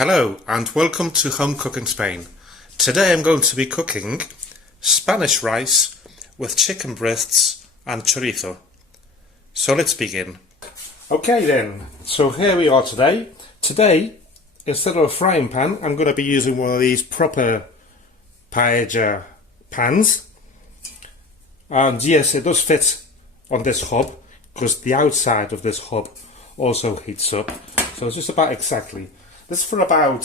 Hello and welcome to Home Cooking Spain. Today I'm going to be cooking Spanish rice with chicken breasts and chorizo. So let's begin. Okay then, so here we are today. Today, instead of a frying pan, I'm going to be using one of these proper paella pans. And yes, it does fit on this hob because the outside of this hob also heats up. So it's just about exactly. This is for about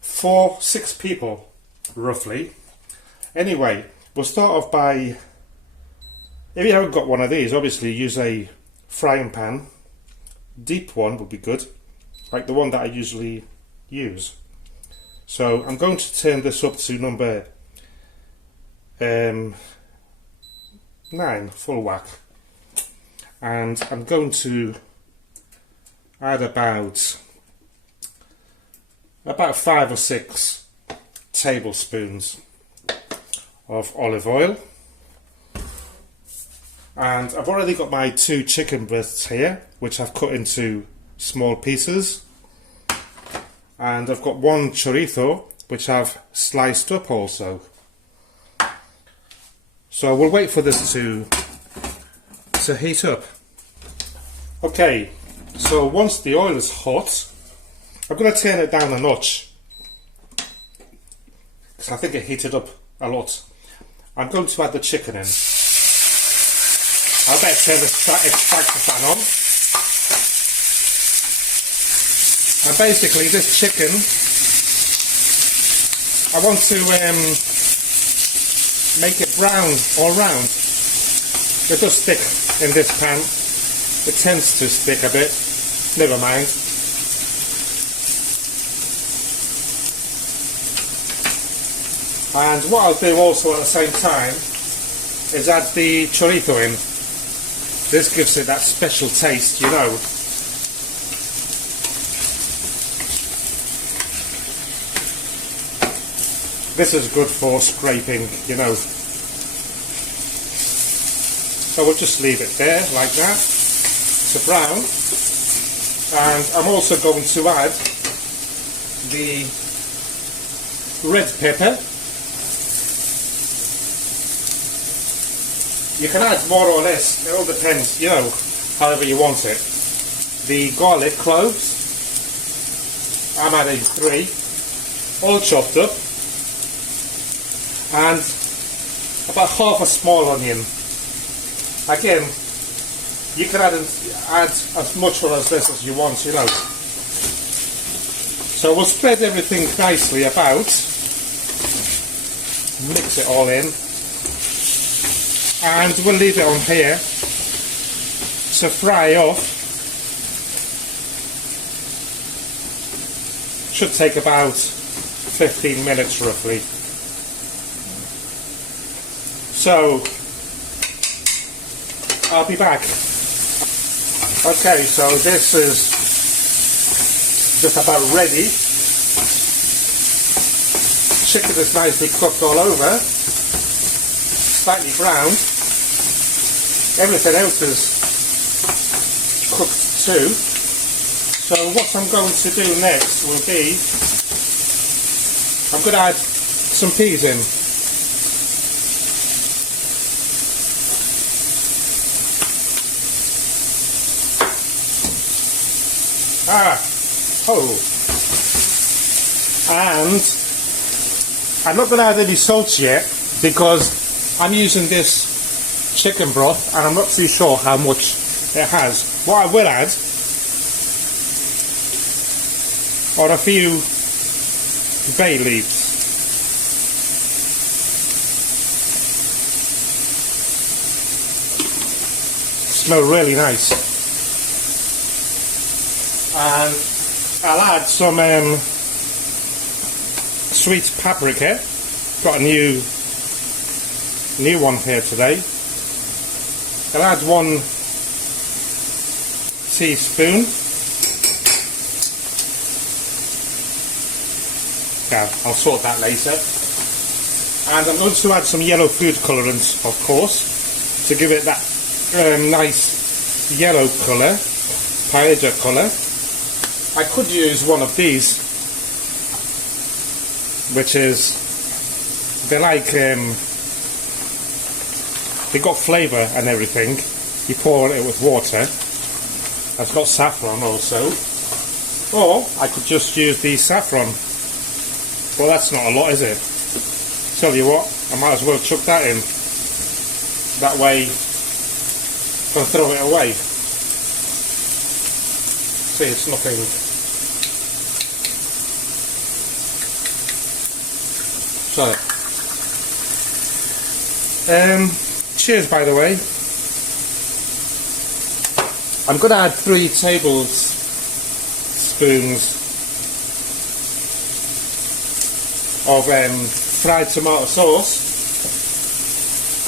4-6 people, roughly. Anyway, we'll start off by, if you haven't got one of these, obviously use a frying pan. Deep one would be good, like the one that I usually use. So I'm going to turn this up to number 9, full whack. And I'm going to add about 5 or 6 tablespoons of olive oil. And I've already got my 2 chicken breasts here, which I've cut into small pieces. And I've got 1 chorizo, which I've sliced up also. So we'll wait for this to heat up. Okay, so once the oil is hot, I'm going to turn it down a notch because I think it heated up a lot. I'm going to add the chicken in. I better turn the extractor fan on. And basically this chicken, I want to make it brown all round. It does stick in this pan. It tends to stick a bit. Never mind. And what I'll do also at the same time is add the chorizo in. This gives it that special taste, you know. This is good for scraping, you know. So we'll just leave it there like that to brown. And I'm also going to add the red pepper. You can add more or less, it all depends, you know, however you want it. The garlic cloves, I'm adding 3, all chopped up. And about half a small onion. Again, you can add as much or as less as you want, you know. So we'll spread everything nicely about, mix it all in. And we'll leave it on here to fry off. Should take about 15 minutes roughly. So I'll be back. Okay, so this is just about ready. Chicken is nicely cooked all over. Slightly brown. Everything else is cooked too. So what I'm going to do next will be, I'm going to add some peas in. And I'm not going to add any salt yet because I'm using this chicken broth and I'm not too sure how much it has. What I will add are a few bay leaves. Smell really nice. And I'll add some sweet paprika. Got a new one here today. I'll add 1 teaspoon. Yeah, I'll sort that later. And I'm going to add some yellow food colourant, of course, to give it that nice yellow colour, paella colour. I could use one of these which is, they're like, they got flavour and everything. You pour it with water. It's got saffron also. Or I could just use the saffron. Well, that's not a lot, is it? Tell you what, I might as well chuck that in. That way, I'll throw it away. See, it's nothing. So, cheers, by the way. I'm going to add 3 tablespoons of fried tomato sauce,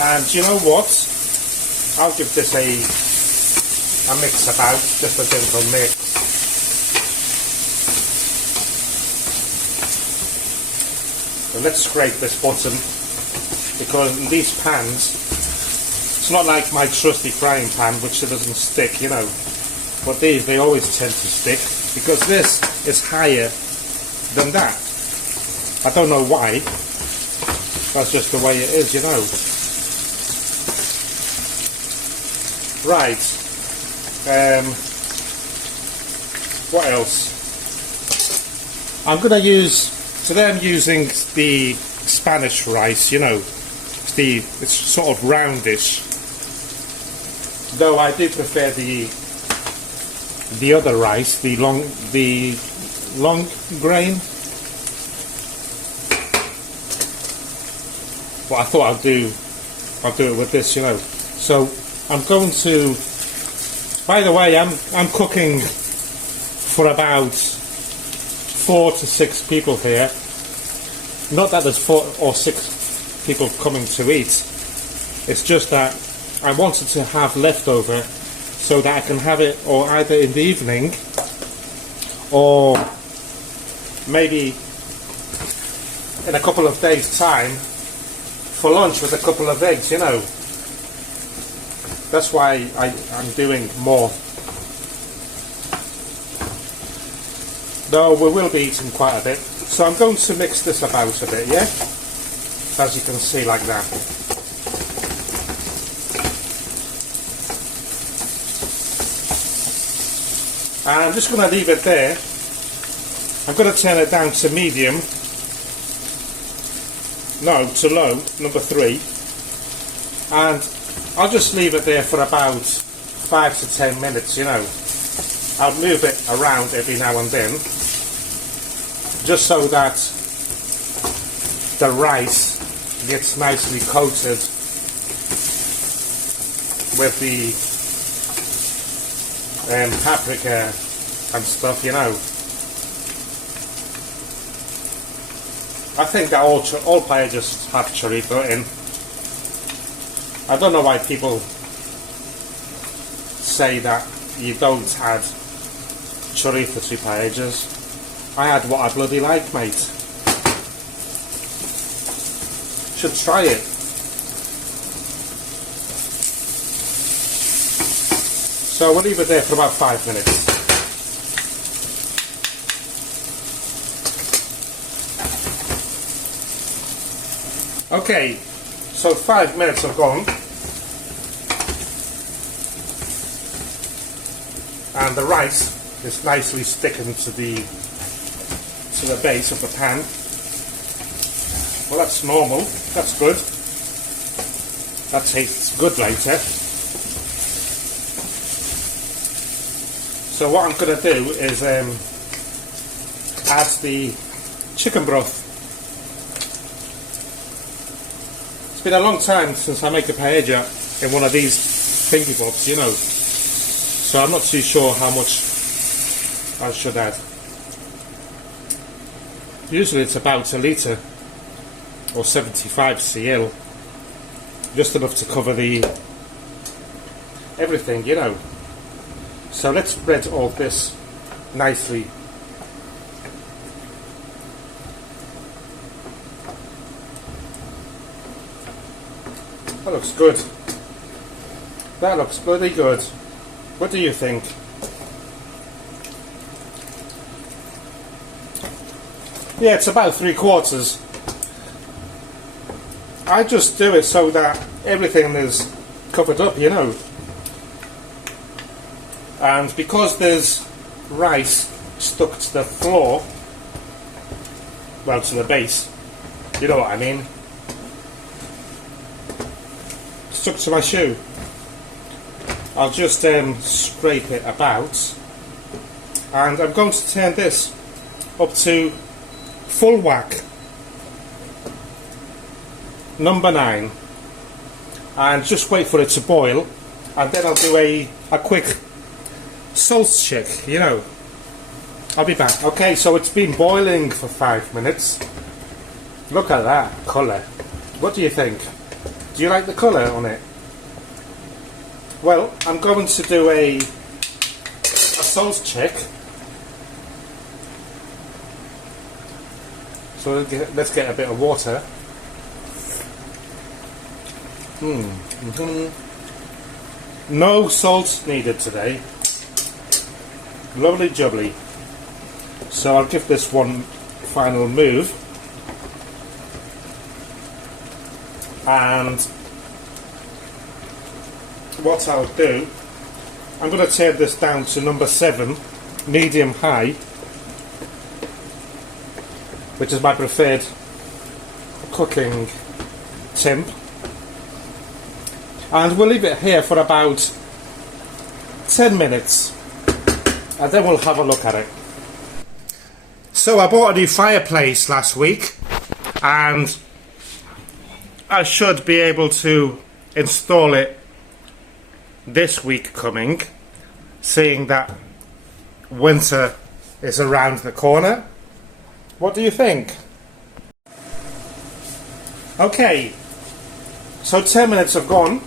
and you know what? I'll give this a mix about, just a gentle mix. And let's scrape this bottom, because in these pans, it's not like my trusty frying pan, which doesn't stick, you know. But these, they always tend to stick, because this is higher than that. I don't know why. That's just the way it is, you know. Right. What else? Today I'm using the Spanish rice, you know. It's sort of roundish. Though I do prefer the other rice, the long grain. But I thought I'll do it with this, you know. So I'm going to. By the way, I'm cooking for about 4 to 6 people here. Not that there's 4 or 6 people coming to eat. It's just that I wanted to have leftover so that I can have it or either in the evening or maybe in a couple of days' time for lunch with a couple of eggs, you know. That's why I'm doing more. Though we will be eating quite a bit. So I'm going to mix this about a bit, yeah? As you can see, like that. And I'm just going to leave it there. I'm going to turn it down to medium. No, to low, number 3. And I'll just leave it there for about 5 to 10 minutes, you know. I'll move it around every now and then, just so that the rice gets nicely coated with the paprika and stuff, you know. I think that all paellas have chorizo in. I don't know why people say that you don't add chorizo to paellas. I add what I bloody like, mate. Should try it. So we'll leave it there for about 5 minutes. Okay, so 5 minutes have gone. And the rice is nicely sticking to the base of the pan. Well, that's normal. That's good. That tastes good later. So what I'm going to do is add the chicken broth. It's been a long time since I make a paella in one of these thingy bobs, you know. So I'm not too sure how much I should add. Usually it's about a litre or 75 cl, just enough to cover the everything, you know. So let's spread all this nicely. That looks good. That looks bloody good. What do you think? Yeah, it's about 3/4. I just do it so that everything is covered up, you know. And because there's rice stuck to the floor, well, to the base, you know what I mean, stuck to my shoe, I'll just scrape it about, and I'm going to turn this up to full whack, number 9, and just wait for it to boil, and then I'll do a quick salt check, you know. I'll be back. Okay, so it's been boiling for 5 minutes. Look at that colour. What do you think? Do you like the colour on it? Well, I'm going to do a salt check. So let's get a bit of water. No salt needed today. Lovely jubbly. So I'll give this one final move. And what I'll do, I'm going to turn this down to number 7, medium high, which is my preferred cooking temp, and we'll leave it here for about 10 minutes and then we'll have a look at it. So I bought a new fireplace last week, and I should be able to install it this week coming, seeing that winter is around the corner. What do you think? Okay, so 10 minutes have gone,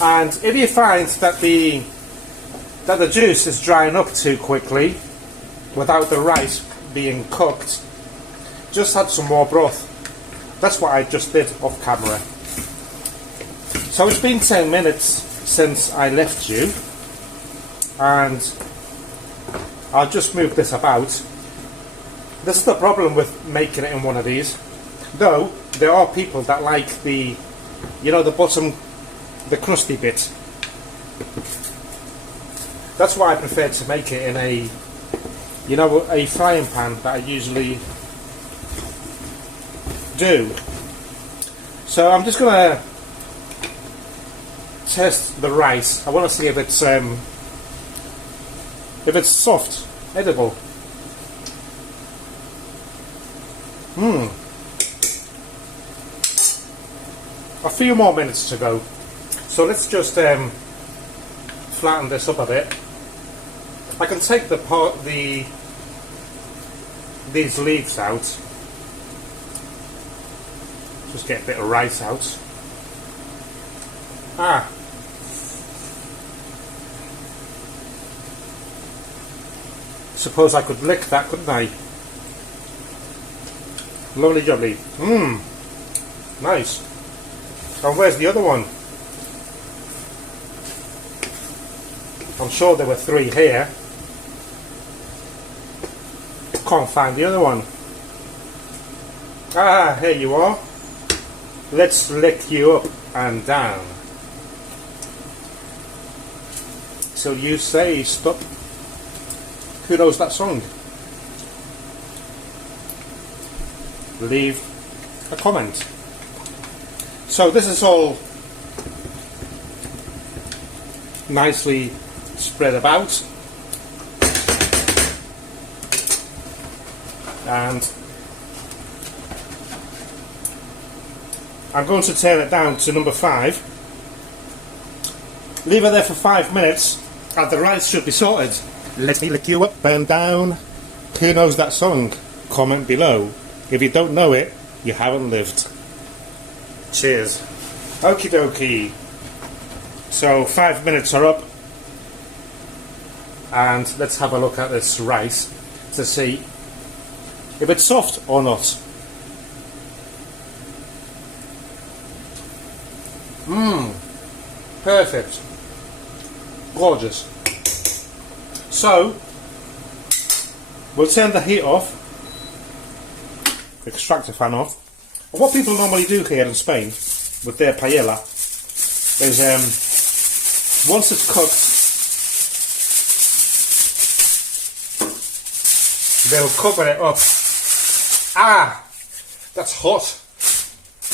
and if you find that the juice is drying up too quickly without the rice being cooked, just add some more broth. That's what I just did off camera. So it's been 10 minutes since I left you, and I'll just move this about. This is the problem with making it in one of these. Though, there are people that like the, you know, the bottom, the crusty bit. That's why I prefer to make it in a, you know, a frying pan that I usually do. So I'm just going to test the rice. I want to see if it's soft, edible. A few more minutes to go. So let's just flatten this up a bit. I can take these leaves out. Just get a bit of rice out. Suppose I could lick that, couldn't I? Lovely jubbly. Nice. And where's the other one? I'm sure there were 3 here. Can't find the other one. Here you are. Let's lick you up and down. So you say stop. Who knows that song? Leave a comment. So this is all nicely spread about, and I'm going to turn it down to number 5. Leave it there for 5 minutes and the rice should be sorted. Let me lick you up and down. Who knows that song? Comment below. If you don't know it, you haven't lived. Cheers. Okie dokie. So 5 minutes are up, and let's have a look at this rice to see if it's soft or not. Perfect. Gorgeous. So we'll turn the heat off extractor fan off. And what people normally do here in Spain with their paella is once it's cooked, they'll cover it up. Ah, that's hot.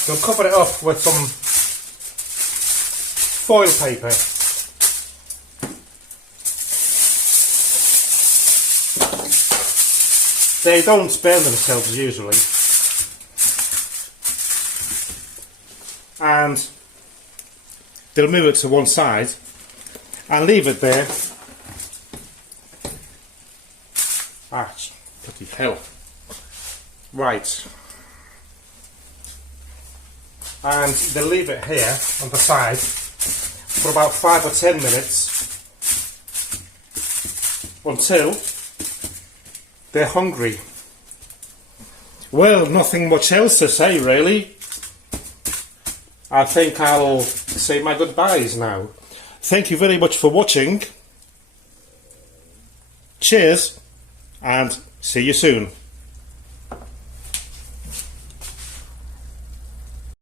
They'll cover it up with some foil paper. They don't burn themselves usually. And they'll move it to one side and leave it there. Ah, bloody hell. Right. And they'll leave it here on the side for about 5 or 10 minutes until they're hungry. Well, nothing much else to say really. I think I'll say my goodbyes now. Thank you very much for watching. Cheers and see you soon.